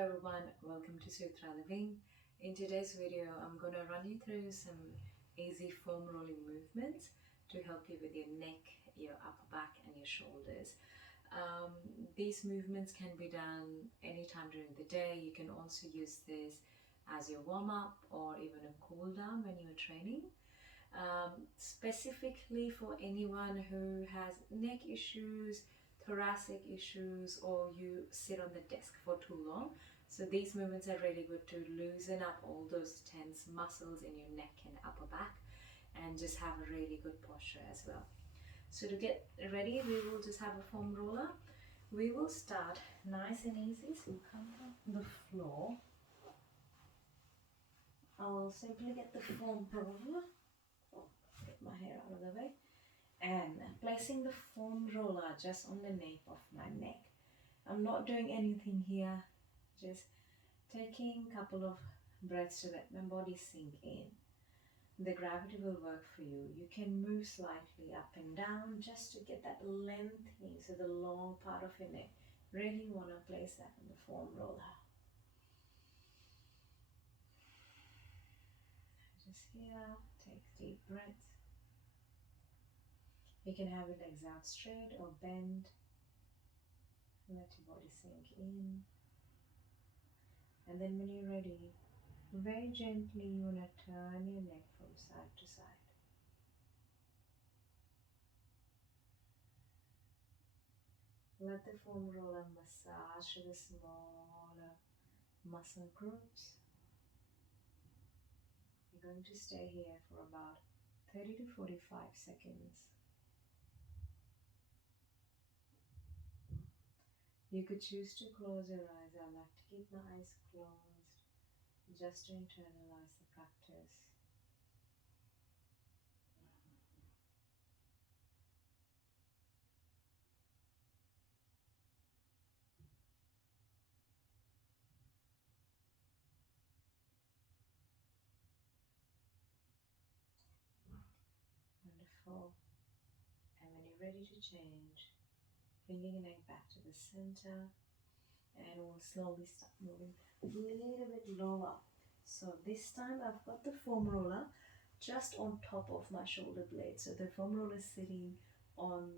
everyone, welcome to Sutra Living. In today's video, I'm going to run you through some easy foam rolling movements to help you with your neck, your upper back and your shoulders. Um, these movements can be done anytime during the day. You can also use this as your warm-up or even a cool down when you're training. Specifically for anyone who has neck issues, thoracic issues, or you sit on the desk for too long. So these movements are really good to loosen up all those tense muscles in your neck and upper back and just have a really good posture as well. So to get ready, we will just have a foam roller. We will start nice and easy. So come on the floor. I'll simply get the foam roller. Get my hair out of the way. And placing the foam roller just on the nape of my neck. I'm not doing anything here, just taking a couple of breaths to let my body sink in. The gravity will work for you. You can move slightly up and down just to get that lengthening, so the long part of your neck. Really want to place that on the foam roller. Just here, take deep breaths. You can have your legs out straight or bend. Let your body sink in. And then when you're ready, very gently you want to turn your neck from side to side. Let the foam roller massage the smaller muscle groups. You're going to stay here for about 30 to 45 seconds. You could choose to close your eyes. I like to keep my eyes closed just to internalize the practice. Wonderful. And when you're ready to change, bringing your neck back to the center, and we'll slowly start moving a little bit lower. So this time I've got the foam roller just on top of my shoulder blades. So the foam roller is sitting on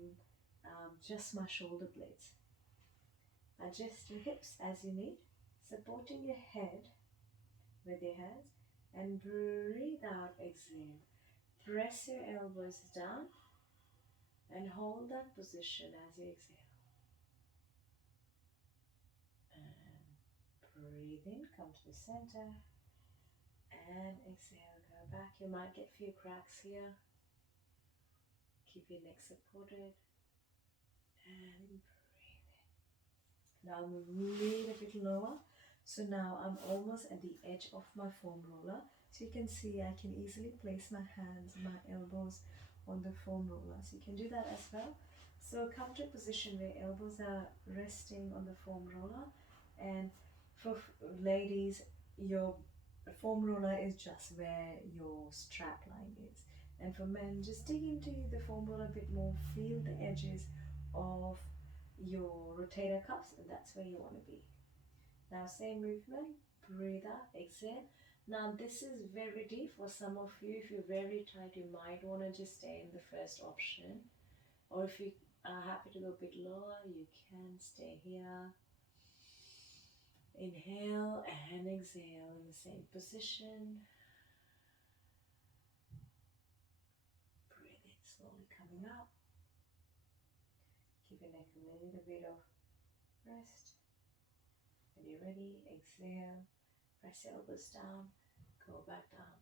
just my shoulder blades. Adjust your hips as you need, supporting your head with your hands, and breathe out, exhale. Press your elbows down and hold that position as you exhale. Breathe in, come to the center, and exhale, go back. You might get a few cracks here. Keep your neck supported, and breathe in. Now move a little bit lower. So now I'm almost at the edge of my foam roller. So you can see I can easily place my hands, my elbows on the foam roller. So you can do that as well. So come to a position where elbows are resting on the foam roller, and for ladies, your foam roller is just where your strap line is. And for men, just dig into the foam roller a bit more, feel the edges of your rotator cuffs, and that's where you want to be. Now same movement, breathe out, exhale. Now this is very deep. For some of you, if you're very tight, you might want to just stay in the first option. Or if you are happy to go a bit lower, you can stay here. Inhale and exhale in the same position. Breathe in, slowly coming up. Give your neck a little bit of rest. When you're ready, exhale. Press your elbows down, go back down.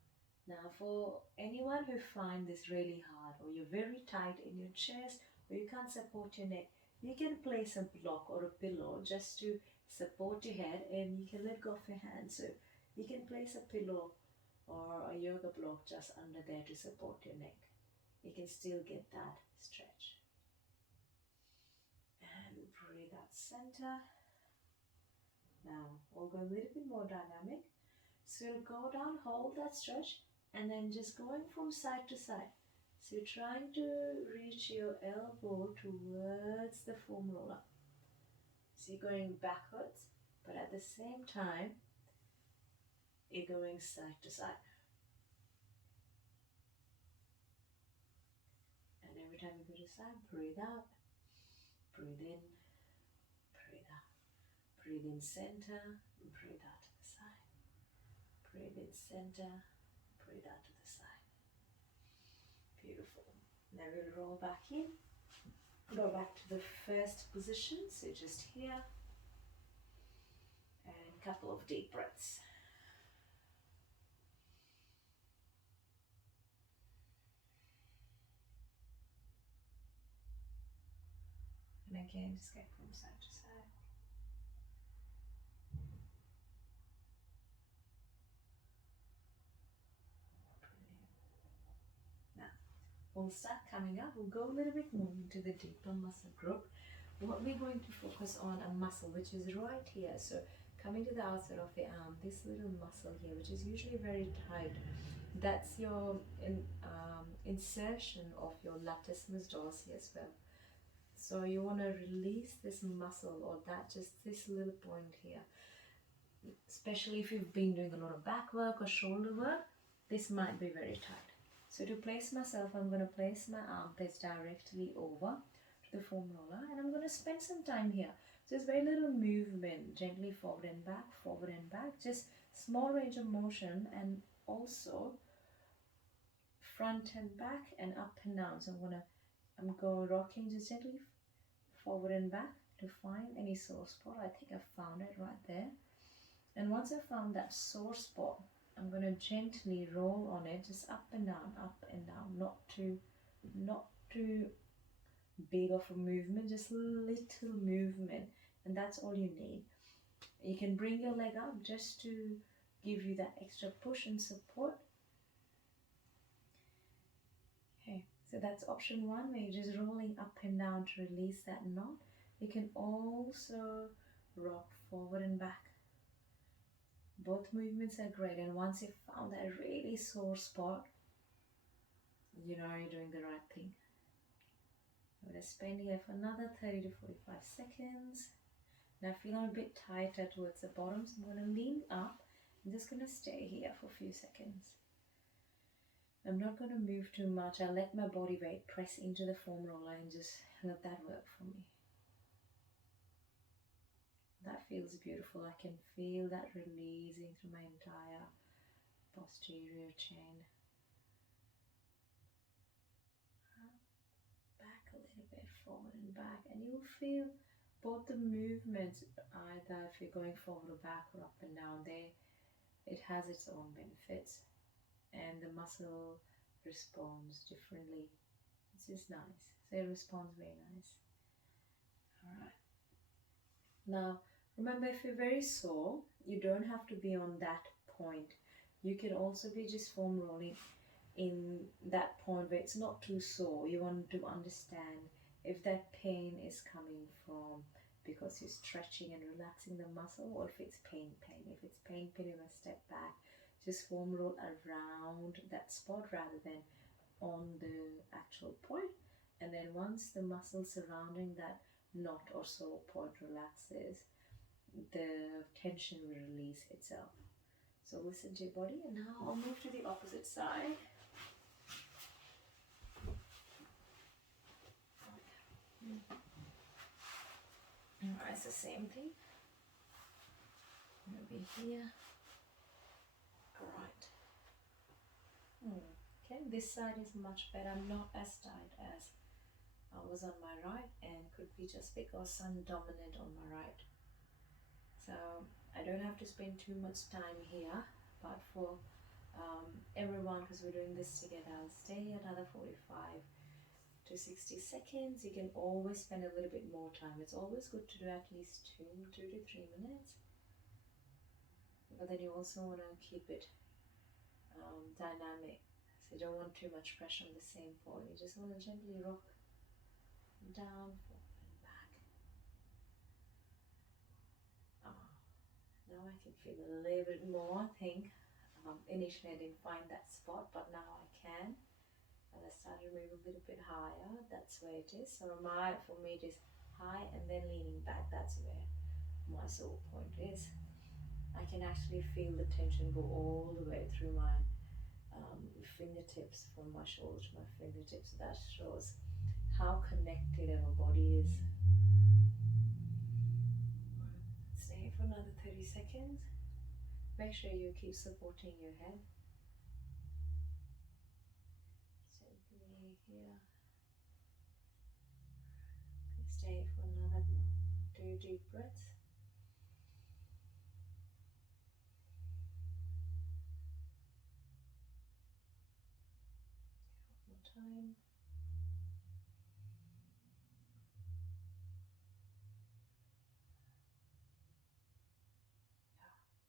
Now for anyone who finds this really hard, or you're very tight in your chest, or you can't support your neck, you can place a block or a pillow just to support your head, and you can let go of your hands. So you can place a pillow or a yoga block just under there to support your neck. You can still get that stretch. And breathe out center. Now we'll go a little bit more dynamic. So you'll go down, hold that stretch, and then just going from side to side. So you're trying to reach your elbow towards the foam roller. So you're going backwards but at the same time, you're going side to side. And every time you go to side, breathe out, breathe in, breathe out. Breathe in center, breathe out to the side. Breathe in center, breathe out to the side. Beautiful. Now we'll roll back in. Go back to the first position, so just here. And a couple of deep breaths. And again, just go from side to side. Brilliant. Now, we'll start coming up. We'll go a little bit more into the deeper muscle group. What we're going to focus on a muscle which is right here. So coming to the outside of the arm, this little muscle here, which is usually very tight, that's your insertion of your latissimus dorsi as well. So you want to release this muscle, or that just this little point here. Especially if you've been doing a lot of back work or shoulder work, this might be very tight. So to place myself, I'm going to place my armpits directly over to the foam roller, and I'm going to spend some time here. So there's very little movement, gently forward and back, just small range of motion, and also front and back and up and down. So I'm going rocking just gently forward and back to find any sore spot. I think I found it right there. And once I found that sore spot, I'm going to gently roll on it, just up and down, not too big of a movement, just little movement, and that's all you need. You can bring your leg up just to give you that extra push and support. Okay, so that's option one, where you're just rolling up and down to release that knot. You can also rock forward and back. Both movements are great, and once you've found that really sore spot, you know you're doing the right thing. I'm going to spend here for another 30 to 45 seconds. Now I feel I'm a bit tighter towards the bottom, so I'm going to lean up. I'm just going to stay here for a few seconds. I'm not going to move too much. I'll let my body weight press into the foam roller and just let that work for me. That feels beautiful. I can feel that releasing through my entire posterior chain. Back a little bit, forward and back, and you'll feel both the movements, either if you're going forward or back or up and down, it has its own benefits, and the muscle responds differently. This is nice. So it responds very nice. Alright. Now, remember, if you're very sore, you don't have to be on that point. You can also be just foam rolling in that point where it's not too sore. You want to understand if that pain is coming from because you're stretching and relaxing the muscle, or if it's pain. If it's pain, you must step back. Just foam roll around that spot rather than on the actual point. And then once the muscle surrounding that knot or sore point relaxes, the tension will release itself. So listen to your body, and now I'll move to the opposite side. Alright, it's the same thing. I'm going to be here. Alright. Okay, this side is much better. I'm not as tight as I was on my right, and could be just because I'm dominant on my right. So I don't have to spend too much time here, but for everyone, because we're doing this together, I'll stay another 45 to 60 seconds. You can always spend a little bit more time. It's always good to do at least 2 to 3 minutes, but then you also want to keep it dynamic, so you don't want too much pressure on the same point. You just want to gently rock down, forward and back. Now I can feel a little bit more. I think initially I didn't find that spot, but now I can. As I started to move a little bit higher, that's where it is. So for me it is high and then leaning back. That's where my sore point is. I can actually feel the tension go all the way through my fingertips, from my shoulder to my fingertips. That shows how connected our body is. Stay for another 30 seconds. Make sure you keep supporting your head. Simply here. Stay for another 2 deep breaths. One more time.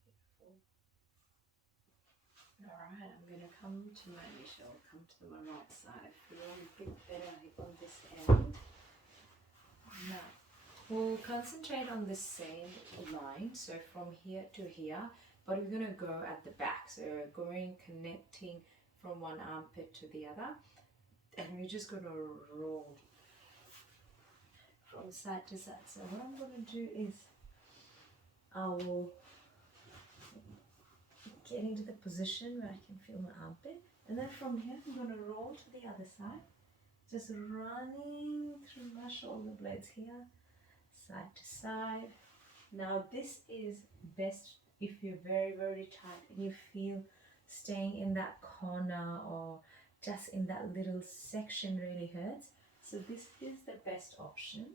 Beautiful. Alright, I'm going to come to my initial, come to my right side. I feel a bit better on this end. Now, we'll concentrate on the same line, so from here to here, but we're going to go at the back. So going, connecting from one armpit to the other, and we're just going to roll from side to side. So what I'm going to do is I will get into the position where I can feel my armpit, and then from here I'm going to roll to the other side, just running through my shoulder blades here, side to side. Now this is best if you're very, very tight and you feel staying in that corner or just in that little section really hurts. So this is the best option,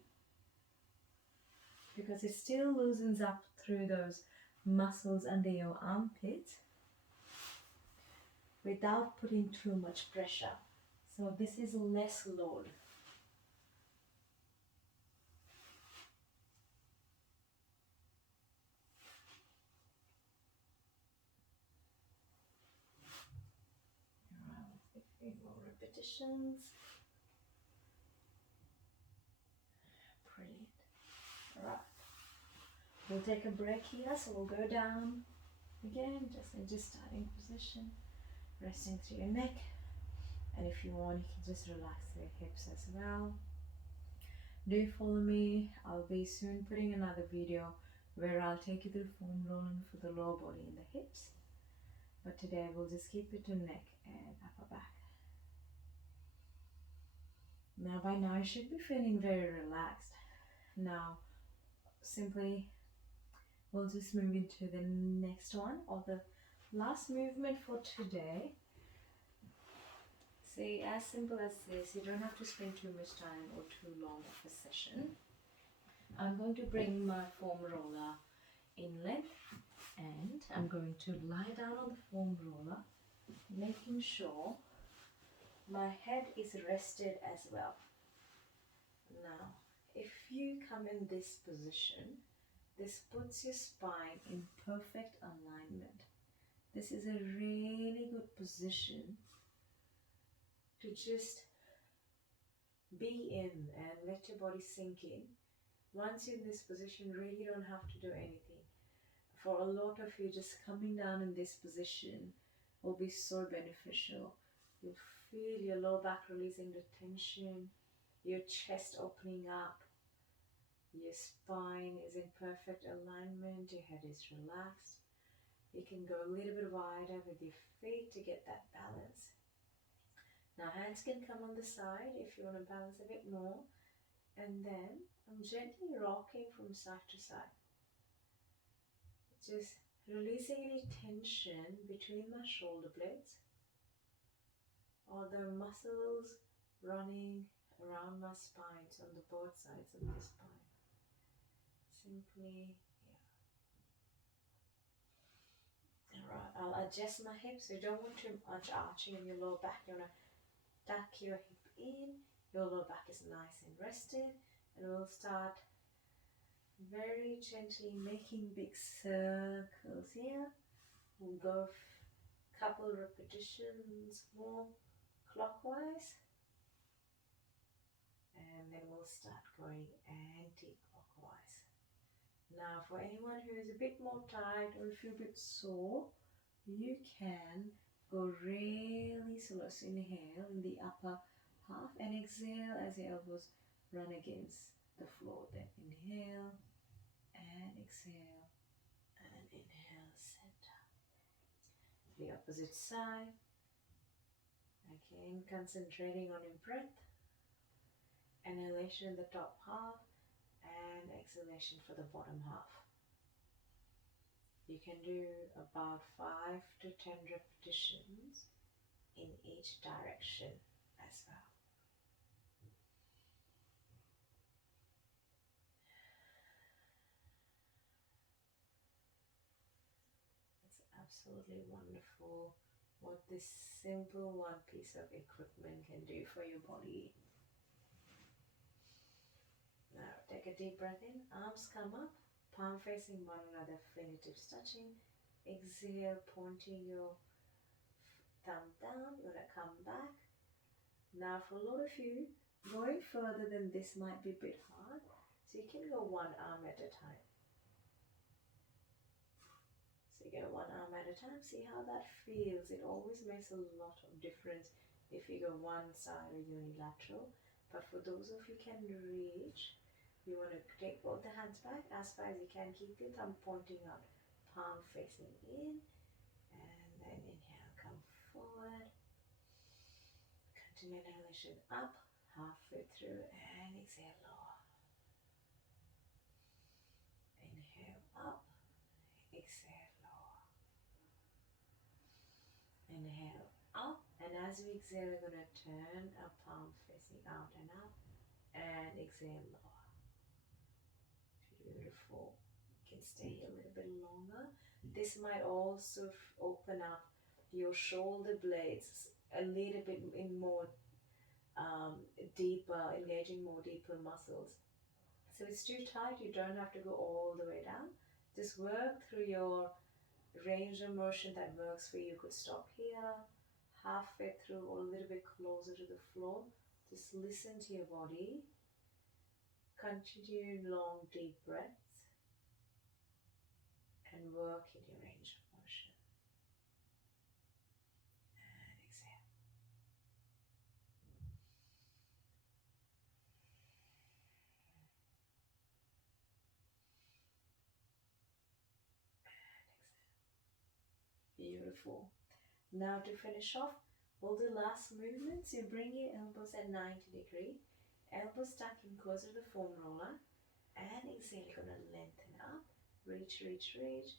because it still loosens up through those muscles under your armpit without putting too much pressure. So this is less load. Around 15 more repetitions. Brilliant. Alright. We'll take a break here, so we'll go down again, just in just starting position, resting through your neck. And if you want, you can just relax your hips as well. Do follow me. I'll be soon putting another video where I'll take you through foam rolling for the lower body and the hips. But today we'll just keep it to neck and upper back. Now by now you should be feeling very relaxed. Now simply we'll just move into the next one, or the last movement for today. See, as simple as this, you don't have to spend too much time or too long of a session. I'm going to bring my foam roller inlet, and I'm going to lie down on the foam roller, making sure my head is rested as well. Now, if you come in this position, this puts your spine in perfect alignment. This is a really good position to just be in and let your body sink in. Once you're in this position, really don't have to do anything. For a lot of you, just coming down in this position will be so beneficial. You'll feel your lower back releasing the tension, your chest opening up, your spine is in perfect alignment, your head is relaxed. You can go a little bit wider with your feet to get that balance. Now hands can come on the side if you want to balance a bit more, and then I'm gently rocking from side to side, just releasing any tension between my shoulder blades or the muscles running around my spine, so on the both sides of the spine. Simply, yeah. Alright, I'll adjust my hips, so you don't want too much arching in your lower back. You want to tuck your hip in, your lower back is nice and rested, and we'll start very gently making big circles here. We'll go a couple repetitions more clockwise, and then we'll start going anti-clockwise. Now for anyone who is a bit more tired or if you're a bit sore, you can go really slow. So inhale in the upper half and exhale as your elbows run against the floor. Then inhale and exhale, and inhale, center. The opposite side. Again, concentrating on your breath. Inhalation in the top half and exhalation for the bottom half. You can do about 5 to 10 repetitions in each direction as well. It's absolutely wonderful what this simple one piece of equipment can do for your body. Now take a deep breath in, arms come up, palm facing one another, fingertips touching. Exhale, pointing your thumb down, you're gonna come back. Now for a lot of you, going further than this might be a bit hard, so you can go one arm at a time. So you go one arm at a time, see how that feels. It always makes a lot of difference if you go one side or unilateral. But for those of you can reach, you want to take both the hands back as far as you can. Keep your thumb pointing out, palm facing in, and then inhale, come forward. Continue inhalation up, halfway through, and exhale lower. Inhale up, exhale lower. Inhale up, and as we exhale, we're going to turn our palm facing out and up, and exhale lower. Beautiful. You can stay here a little bit longer. This might also open up your shoulder blades a little bit in more deeper, engaging more deeper muscles. So it's too tight, you don't have to go all the way down. Just work through your range of motion that works for you. You could stop here, halfway through, or a little bit closer to the floor. Just listen to your body. Continue long, deep breaths and work in your range of motion. And exhale. Beautiful. Now to finish off, all the last movements, you bring your elbows at 90 degrees, elbows stuck in closer to the foam roller, and exhale, you're going to lengthen up, reach, reach, reach.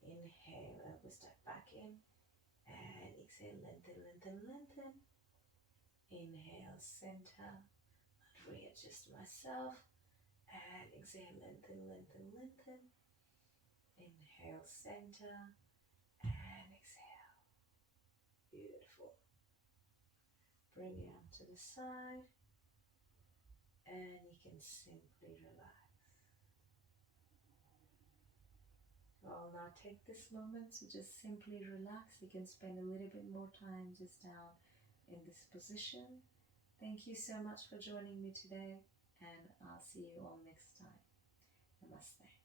Inhale, elbows stuck back in, and exhale, lengthen, lengthen, lengthen. Inhale, center, I'll readjust myself, and exhale, lengthen, lengthen, lengthen. Inhale, center, and exhale. Beautiful. Bring your arm to the side, and you can simply relax. Well, now take this moment to just simply relax. You can spend a little bit more time just down in this position. Thank you so much for joining me today, and I'll see you all next time. Namaste.